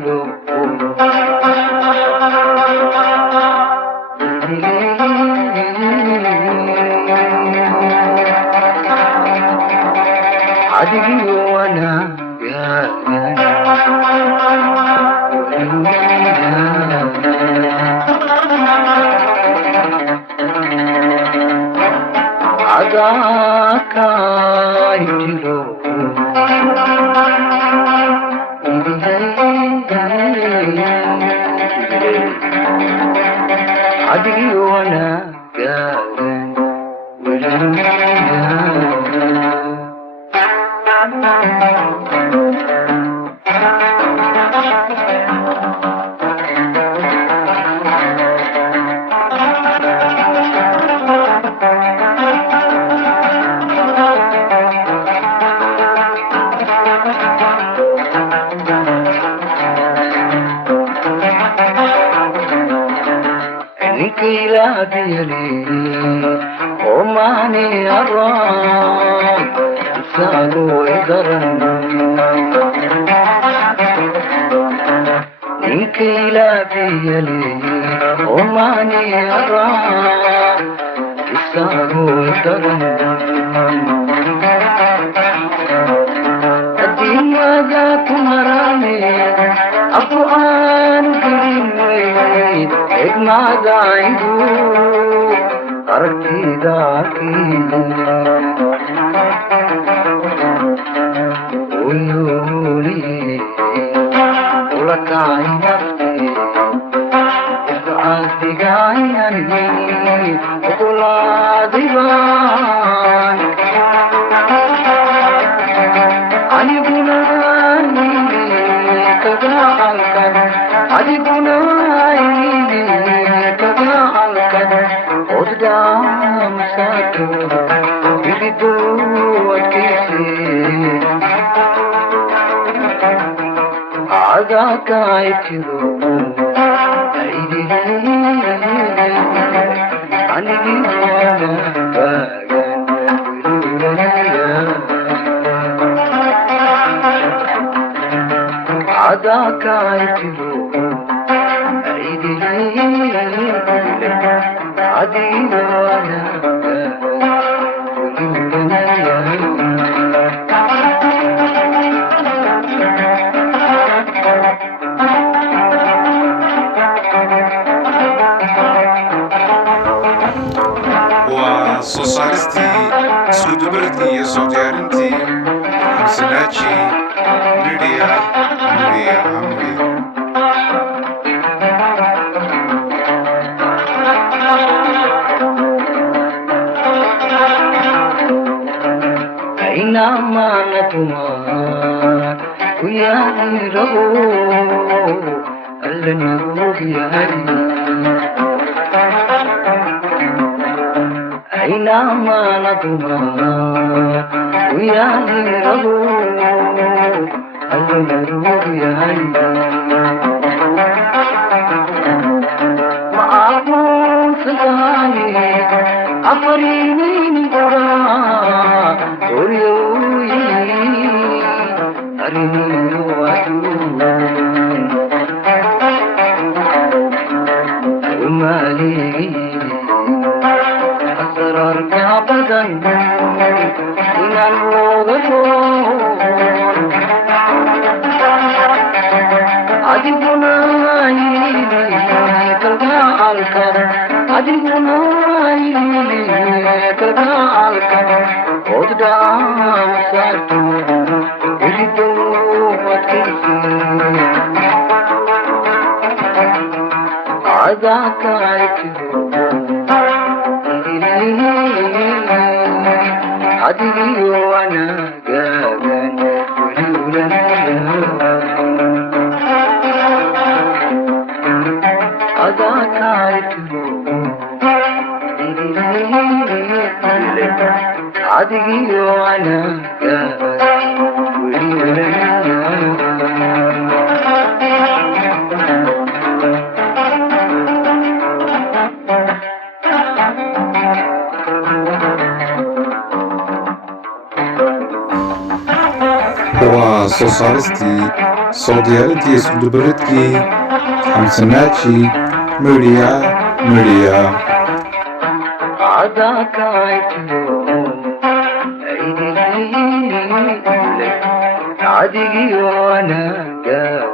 tiro adigi wana adaka tiro adigi wana nikila diyali omani aram sago edaran nikila diyali omani aram sago edaran adiya ja tumarane abu an kirimai ek magaindu artida ki uyuli ulakai nafsi isadigainani uladivan anibunani kagalkan adibunani kagalkan odam satu diridu atkisi aga kaitiru anigi wana bagan ada kaitiru adiwana وصوصالستي سودبرتي سوديارنتي همسناتشي ميديا aina mana tumar kuyani raho allana rubiyari aina mana tumar kuyani raho allana rubiyari maafu sagani afarini gora Orioi arinu adu umali asrar kabadan dengan rogo adibunai kalga alkar adibunai kalga alkar odam satu diridu atkisi aga kaitiru adigi wana gagan aga kaitiru adigi wana waa soo saaristii soo diyaarintii iskudubaridkii xamsanaaji media عادي وانا قاعد